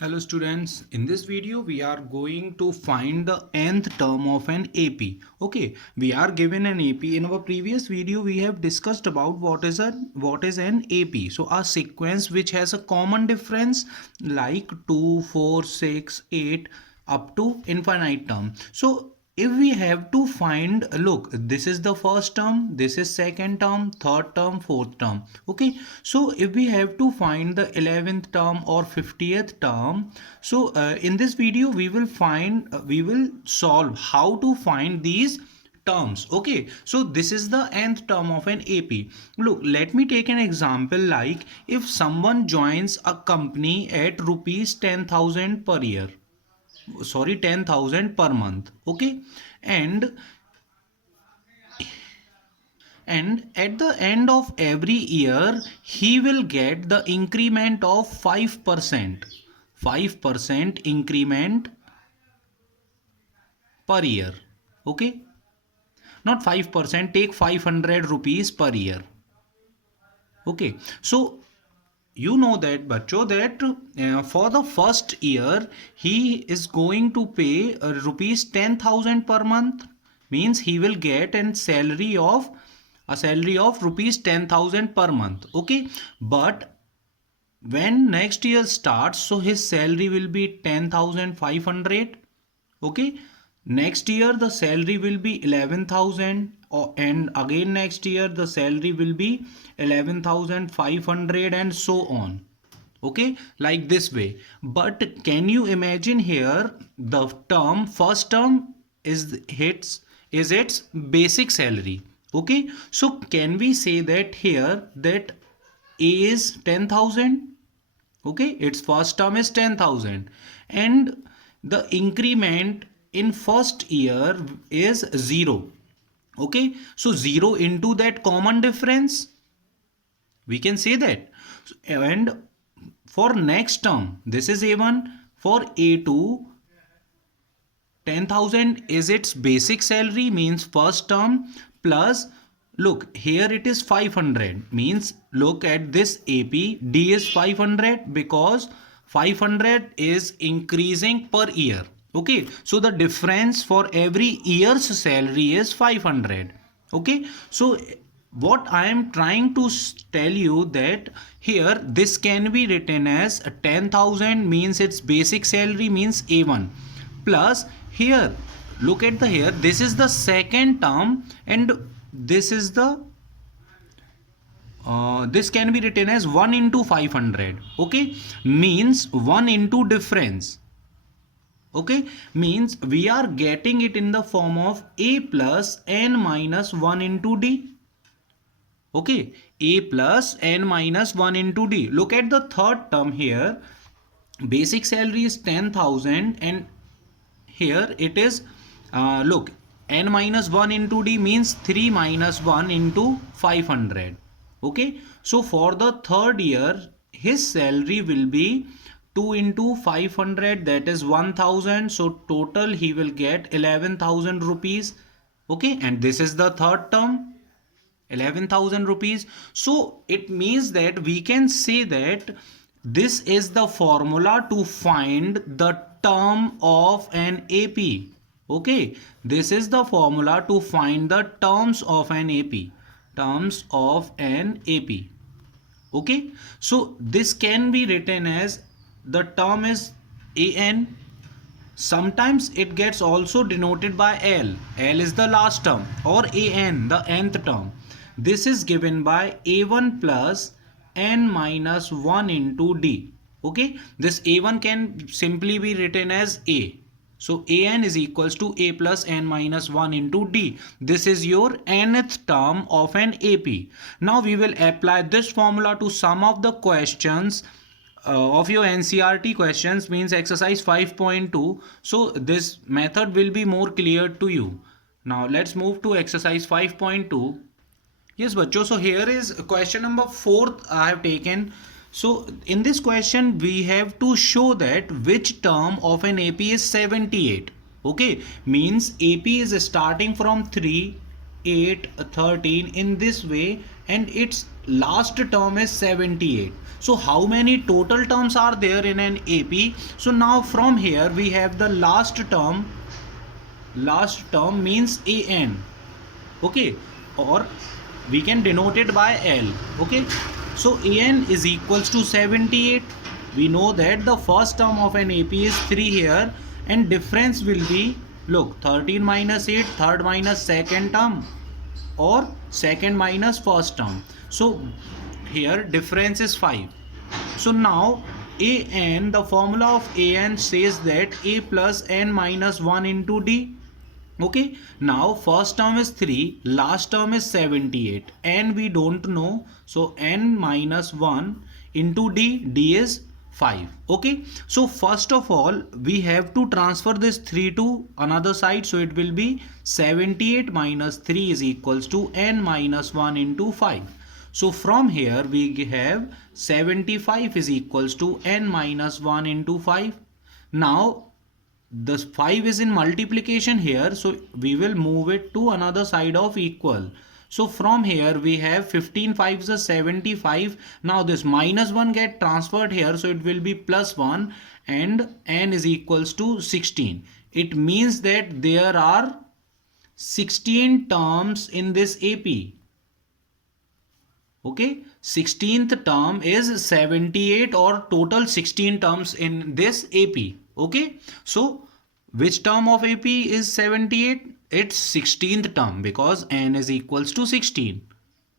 Hello students, in this video we are going to find the nth term of an AP. Okay, we are given an AP. In our previous video we have discussed about what is an AP. So a sequence which has a common difference like 2, 4, 6, 8 up to infinite term. So if we have to find, look, this is the first term, this is second term, third term, fourth term. Okay, so if we have to find the 11th term or 50th term, so in this video we will solve how to find these terms. Okay, so this is the nth term of an AP. Look, let me take an example. Like if someone joins a company at rupees 10,000 per year, sorry, 10,000 per month. Okay, and at the end of every year he will get the increment of 5%, 5% increment per year. Okay, not 5%, take 500 rupees per year. Okay, so you know that bacho that for the first year he is going to pay rupees 10,000 per month, means he will get a salary of rupees 10,000 per month. Okay, but when next year starts, so his salary will be 10,500. Okay, next year the salary will be 11,000, and again next year the salary will be 11,500 and so on. Okay, like this way. But can you imagine here the term, first term is its basic salary. Okay, so can we say that here that A is 10,000? Okay, its first term is 10,000 and the increment in first year is 0. Okay, so 0 into that common difference, we can say that. And for next term, this is A1, for A2, 10,000 is its basic salary, means first term, plus look here it is 500, means look at this AP, D is 500 because 500 is increasing per year. Okay, so the difference for every year's salary is 500. Okay, so what I am trying to tell you that here this can be written as 10,000 means its basic salary, means A1, plus here look at the here, this is the second term and this is the this can be written as 1 into 500. Okay, means 1 into difference. Okay, means we are getting it in the form of A plus n minus 1 into D. Okay, A plus n minus 1 into D. Look at the third term here. Basic salary is 10,000 and here it is look, n minus 1 into D means 3 minus 1 into 500. Okay, so for the third year his salary will be 2 into 500, that is 1,000. So total he will get 11,000 rupees. Okay, and this is the third term, 11,000 rupees. So it means that we can say that this is the formula to find the term of an AP. Okay, this is the formula to find the terms of an AP. Terms of an AP. Okay, so this can be written as the term is AN. Sometimes it gets also denoted by L. L is the last term, or AN, the nth term. This is given by A1 plus n minus 1 into D. Okay, this A1 can simply be written as A. So AN is equals to A plus n minus 1 into D. This is your nth term of an AP. Now we will apply this formula to some of the questions of your NCERT questions, means exercise 5.2. So this method will be more clear to you. Now let's move to exercise 5.2. Yes, bacho. So here is question number 4 I have taken. So in this question we have to show that which term of an AP is 78. Okay, means AP is starting from 3, 8, 13 in this way and its last term is 78. So how many total terms are there in an AP? So now from here we have the last term. Last term means an, okay, or we can denote it by L, okay. So an is equals to 78. We know that the first term of an AP is 3 here, and difference will be, look, 13 minus 8, third minus second term, or second minus first term. So here difference is 5. So now an, the formula of an says that a plus n minus 1 into d. Okay, now first term is 3, last term is 78, and we don't know, so n minus 1 into d is 5. Okay, so first of all we have to transfer this 3 to another side, so it will be 78 minus 3 is equals to n minus 1 into 5. So from here we have 75 is equals to n minus 1 into 5. Now the 5 is in multiplication here, so we will move it to another side of equal. So from here we have 15 5s are 75. Now this minus 1 get transferred here, so it will be plus 1, and n is equals to 16. It means that there are 16 terms in this AP. Okay, 16th term is 78, or total 16 terms in this AP. Okay, so which term of AP is 78? It's 16th term, because n is equals to 16.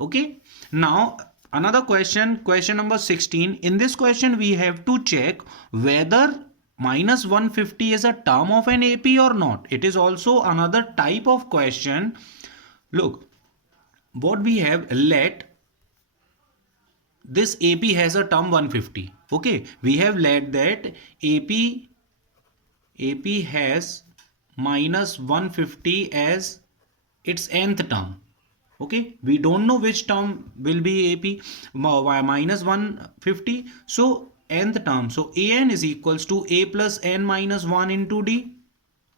Okay, now another question, question number 16. In this question we have to check whether minus 150 is a term of an AP or not. It is also another type of question. Look, what we have, let this AP has a term 150. Okay, we have let that AP has minus 150 as its nth term. Okay, we don't know which term will be AP minus 150. So nth term, so an is equals to a plus n minus 1 into d.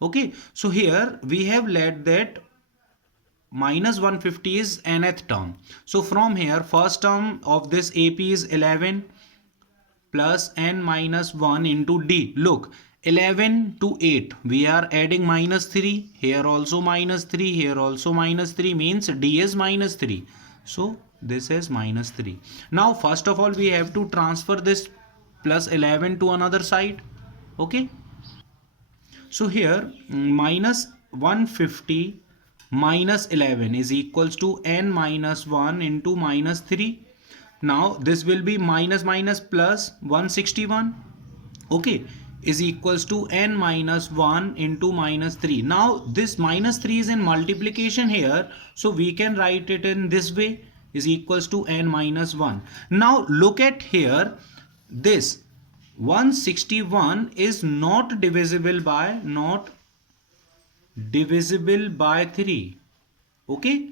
Okay, so here we have let that minus 150 is nth term. So from here first term of this AP is 11 plus n minus 1 into d. Look, 11 to 8 we are adding minus 3, here also minus 3, here also minus 3, means d is minus 3. So this is minus 3. Now first of all we have to transfer this plus 11 to another side. Okay, so here minus 150 minus 11 is equals to n minus 1 into minus 3. Now this will be minus minus plus 161. Okay, is equals to n minus 1 into minus 3. Now this minus 3 is in multiplication here, so we can write it in this way, is equals to n minus 1. Now look at here, this 161 is not divisible by 3. Okay,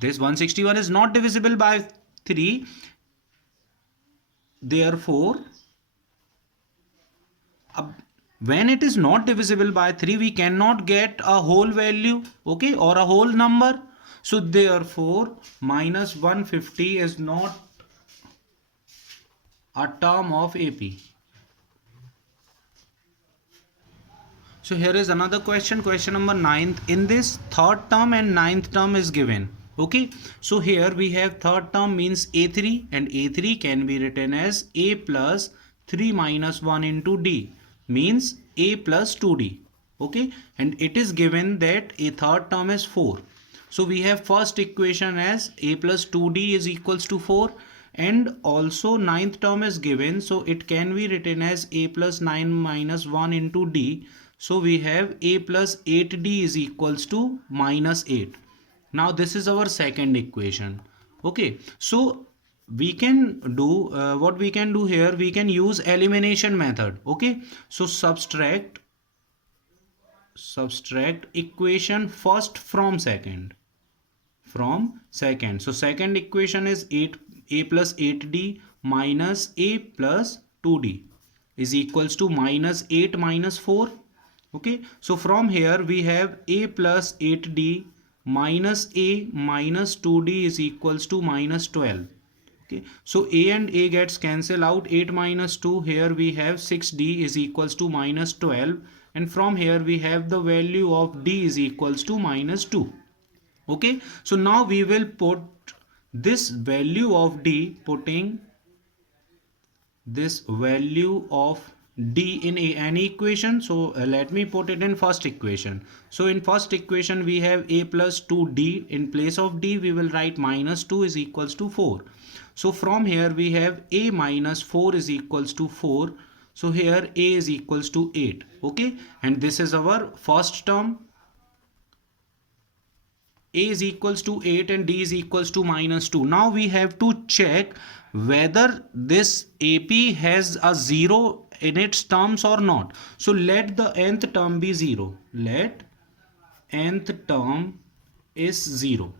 this 161 is not divisible by 3. Therefore when it is not divisible by 3, we cannot get a whole value, okay, or a whole number. So therefore minus 150 is not a term of AP. So here is another question, question number 9th. In this third term and ninth term is given. Okay, so here we have third term means A3, and A3 can be written as A plus 3 minus 1 into D, means A plus 2D. Okay, and it is given that a third term is 4. So we have first equation as A plus 2D is equals to 4, and also ninth term is given, so it can be written as A plus 9 minus 1 into D. So we have A plus 8D is equals to minus 8. Now this is our second equation. Okay, so we can do what we can do here, we can use elimination method. Okay, so subtract equation first from second. So second equation is A plus 8D minus A plus 2D is equals to minus 8 minus 4. Okay, so from here we have A plus 8D minus a minus 2d is equals to minus 12. Okay, so a and a gets cancel out. 8 minus 2, here we have 6d is equals to minus 12, and from here we have the value of d is equals to minus 2. Okay, so now we will put this value of d, putting this value of d in any equation. So let me put it in first equation. So in first equation we have a plus 2d. In place of d we will write minus 2 is equals to 4. So from here we have a minus 4 is equals to 4. So here a is equals to 8. Okay, and this is our first term. A is equals to 8 and d is equals to minus 2. Now we have to check whether this AP has a 0 in its terms or not. So let the nth term be 0. Let nth term is 0.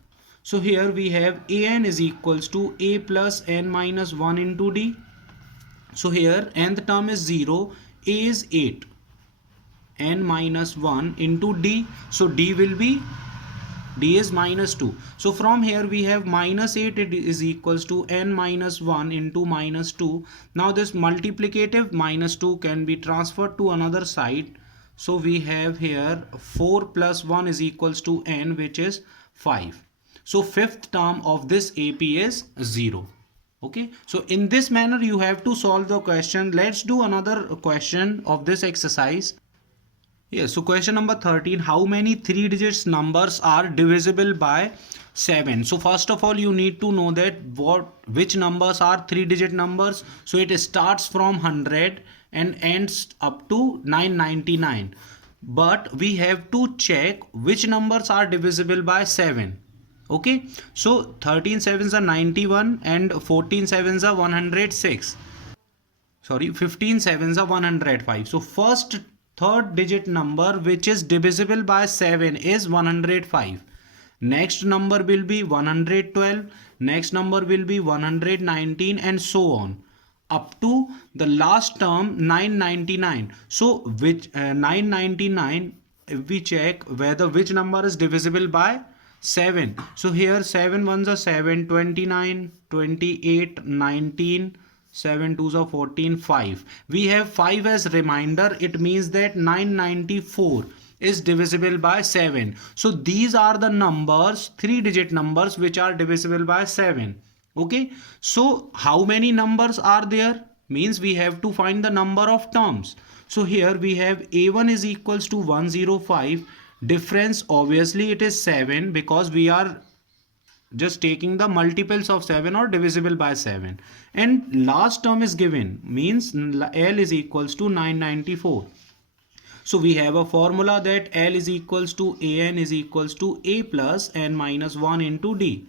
So here we have an is equals to a plus n minus 1 into d. So here nth term is 0, a is 8, n minus 1 into d. So d will be, d is minus 2. So from here we have minus 8 is equals to n minus 1 into minus 2. Now this multiplicative minus 2 can be transferred to another side. So we have here 4 plus 1 is equals to n, which is 5. So fifth term of this AP is 0. Okay, so in this manner you have to solve the question. Let's do another question of this exercise. Yes, so question number 13, how many 3 digits numbers are divisible by 7? So first of all you need to know that which numbers are 3 digit numbers. So it starts from 100 and ends up to 999. But we have to check which numbers are divisible by 7. Okay, so 13 sevens are 91 and 14 sevens are 106. Sorry, 15 sevens are 105. So first third digit number which is divisible by 7 is 105. Next number will be 112. Next number will be 119, and so on up to the last term 999. So which 999, if we check whether which number is divisible by 7. So here 7 ones are 7, 29, 28, 19, 7 twos are 14, 5. We have 5 as reminder. It means that 994 is divisible by 7. So these are the numbers, 3 digit numbers, which are divisible by 7. Okay, so how many numbers are there? Means we have to find the number of terms. So here we have A1 is equals to 105. Difference obviously it is 7, because we are just taking the multiples of 7 or divisible by 7. And last term is given, means L is equals to 994. So we have a formula that L is equals to AN is equals to A plus N minus 1 into D.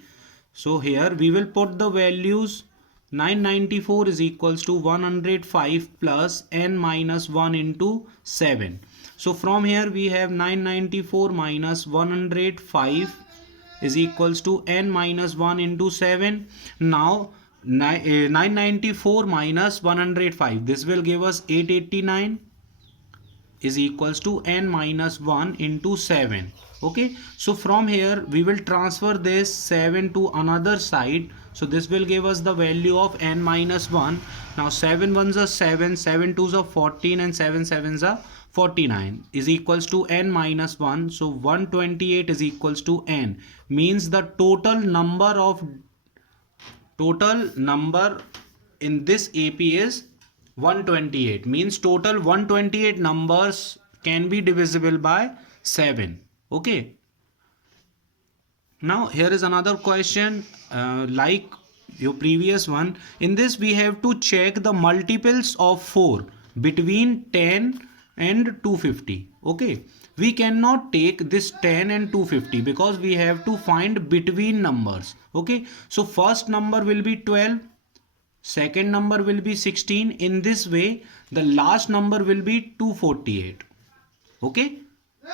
So here we will put the values. 994 is equals to 105 plus N minus 1 into 7. So from here we have 994 minus 105 is equals to n minus 1 into 7. Now 994 minus 105, this will give us 889 is equals to n minus 1 into 7. Okay, so from here we will transfer this 7 to another side. So this will give us the value of n minus 1. Now 7 ones are 7, 7 twos are 14, and 7 sevens are 49 is equals to n minus 1. So 128 is equals to n, means the total number in this AP is 128. Means total 128 numbers can be divisible by 7. Okay, now here is another question like your previous one. In this we have to check the multiples of 4 between 10 and 250. Okay, we cannot take this 10 and 250 because we have to find between numbers. Okay, so first number will be 12, second number will be 16. In this way the last number will be 248. Okay,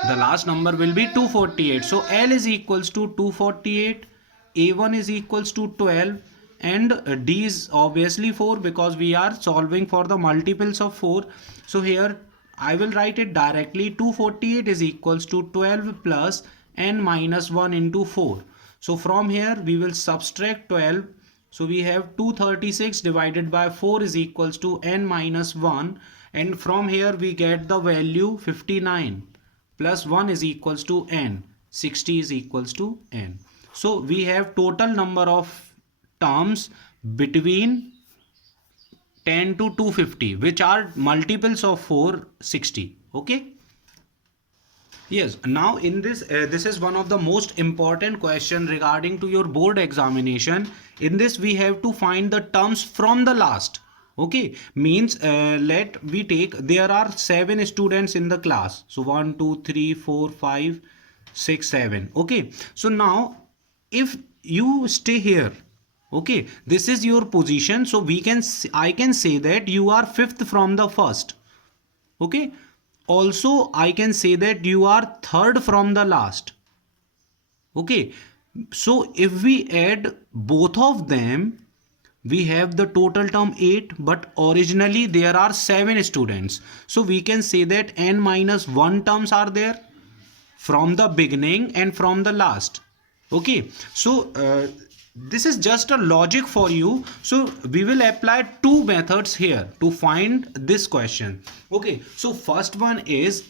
the last number will be 248. So L is equals to 248, A1 is equals to 12, and D is obviously 4 because we are solving for the multiples of 4. So here I will write it directly. 248 is equals to 12 plus n minus 1 into 4. So from here we will subtract 12. So we have 236 divided by 4 is equals to n minus 1, and from here we get the value 59 plus 1 is equals to n. 60 is equals to n. So we have total number of terms between 10 to 250, which are multiples of 460. Okay. Yes, now in this is one of the most important question regarding to your board examination. In this we have to find the terms from the last. Okay, means let we take, there are 7 students in the class. So 1, 2, 3, 4, 5, 6, 7. Okay, so now if you stay here, okay, this is your position. So I can say that you are fifth from the first. Okay, also I can say that you are third from the last. Okay, so if we add both of them, we have the total term 8, but originally there are 7 students. So we can say that n minus 1 terms are there from the beginning and from the last. Okay, so this is just a logic for you. So we will apply two methods here to find this question. Okay, so first one is,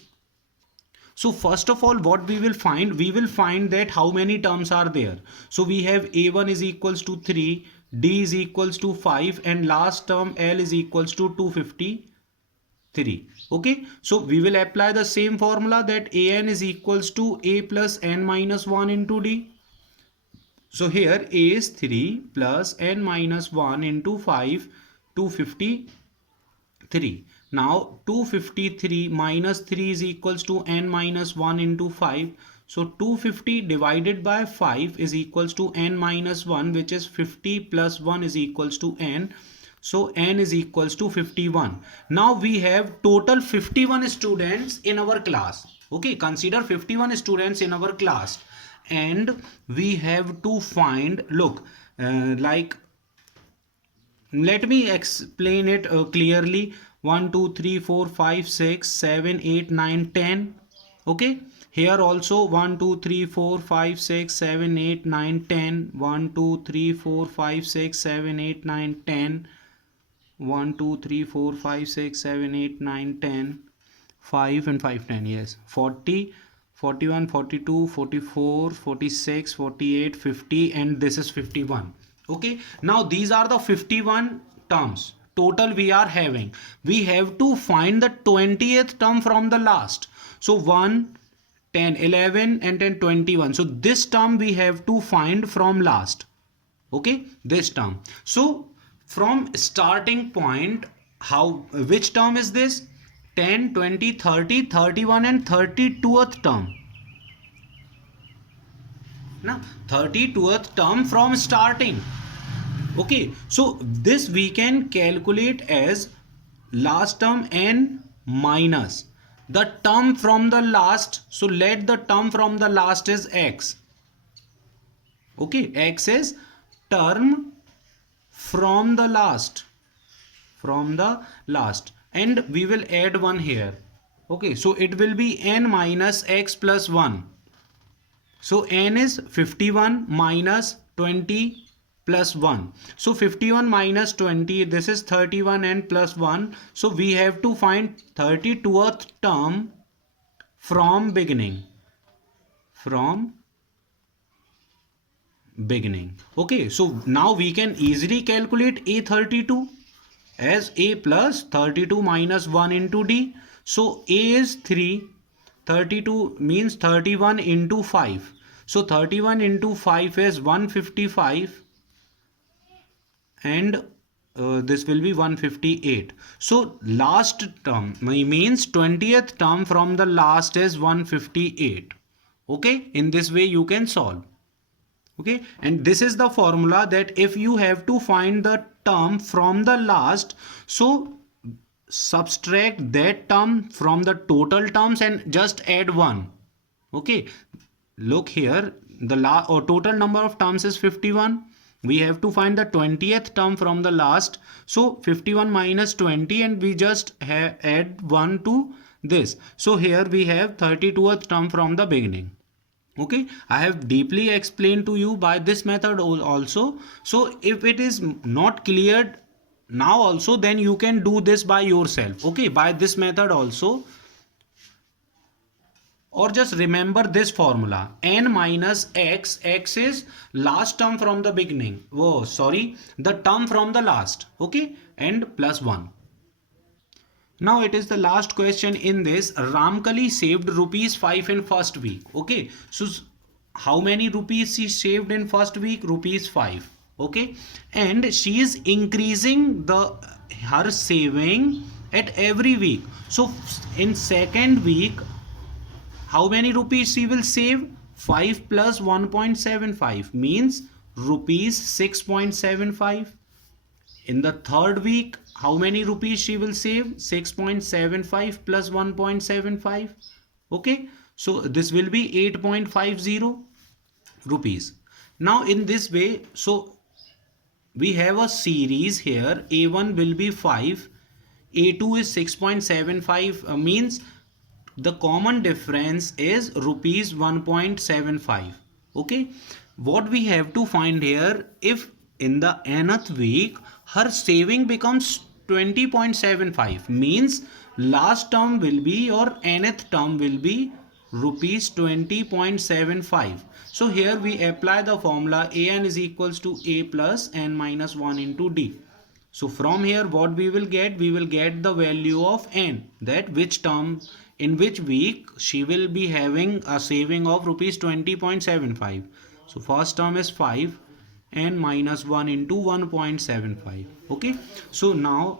so first of all what we will find that how many terms are there. So we have a1 is equals to 3, d is equals to 5, and last term l is equals to 253. Okay, so we will apply the same formula that an is equals to a plus n minus 1 into d. So here a is 3 plus n minus 1 into 5, 253. Now 253 minus 3 is equals to n minus 1 into 5. So 250 divided by 5 is equals to n minus 1, which is 50 plus 1 is equals to n. So n is equals to 51. Now we have total 51 students in our class. Okay, consider 51 students in our class. And we have to find, look, like, let me explain it clearly. 1, 2, 3, 4, 5, 6, 7, 8, 9, 10. Okay, here also 1, 2, 3, 4, 5, 6, 7, 8, 9, 10. 1, 2, 3, 4, 5, 6, 7, 8, 9, 10. 1, 2, 3, 4, 5, 6, 7, 8, 9, 10. 5 and 5, 10. Yes, 40. 41, 42, 44, 46, 48, 50, and this is 51. Okay, now these are the 51 terms total we are having. We have to find the 20th term from the last. So 1, 10, 11 and then 21. So this term we have to find from last. Okay, this term. So from starting point, which term is this? 10, 20, 30, 31 and 32th term. Now 32th term from starting. Okay, so this we can calculate as last term n minus the term from the last. So let the term from the last is x. Okay, x is term from the last, and we will add one here. Okay, so it will be n minus x plus 1. So n is 51 minus 20 plus 1. So 51 minus 20, this is 31 and plus 1. So we have to find 32th term from beginning. Okay, so now we can easily calculate A32 as a plus 32 minus 1 into d. So a is 3, 32 means 31 into 5. So 31 into 5 is 155, and this will be 158. So last term means 20th term from the last is 158. Okay, in this way you can solve. Okay, and this is the formula that if you have to find the term from the last, so subtract that term from the total terms and just add 1. Okay, look here, the total number of terms is 51. We have to find the 20th term from the last. So 51 minus 20, and we just add 1 to this. So here we have 32th term from the beginning. Okay, I have deeply explained to you by this method also. So if it is not cleared now also, then you can do this by yourself. Okay, by this method also, or just remember this formula: n minus x, x is last term from the beginning, oh sorry, the term from the last, okay, and plus 1. Now it is the last question in this. Ramkali saved rupees 5 in first week. Okay, so how many rupees she saved in first week? Rupees 5. Okay, and she is increasing the her saving at every week. So in second week, how many rupees she will save? 5 plus 1.75 means rupees 6.75. In the third week, how many rupees she will save? 6.75 plus 1.75. Okay, so this will be 8.50 rupees. Now in this way, so we have a series here. A1 will be 5, A2 is 6.75, means the common difference is rupees 1.75. Okay, what we have to find here, if in the nth week her saving becomes 20.75, means last term will be, or nth term will be rupees 20.75. So here we apply the formula an is equals to a plus n minus 1 into d. So from here what we will get? We will get the value of n, that which term, in which week she will be having a saving of rupees 20.75. So first term is 5, n minus 1 into 1.75. Okay, so now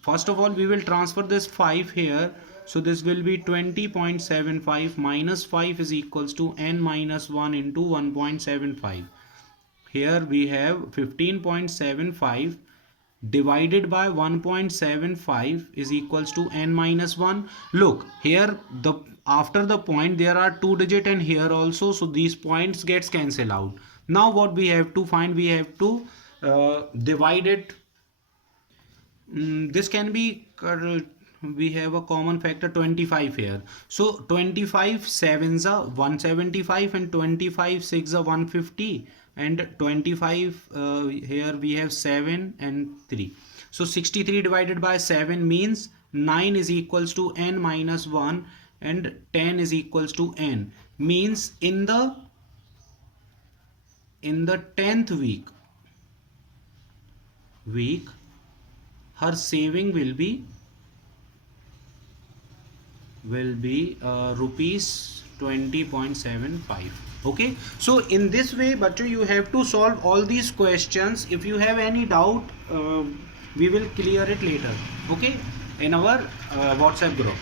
first of all we will transfer this 5 here. So this will be 20.75 minus 5 is equals to n minus 1 into 1.75. Here we have 15.75 divided by 1.75 is equals to n minus 1. Look here, the after the point there are 2 digit, and here also, so these points gets cancelled out. Now what we have to find? We have to divide it. This can be we have a common factor 25 here. So 25 sevens are 175, and 25 6 are 150, and 25 here we have 7 and 3. So 63 divided by 7 means 9 is equals to n minus 1, and 10 is equals to n, means in the 10th week her saving will be rupees 20.75. Okay, so in this way, bacho, you have to solve all these questions. If you have any doubt, we will clear it later, okay, in our WhatsApp group.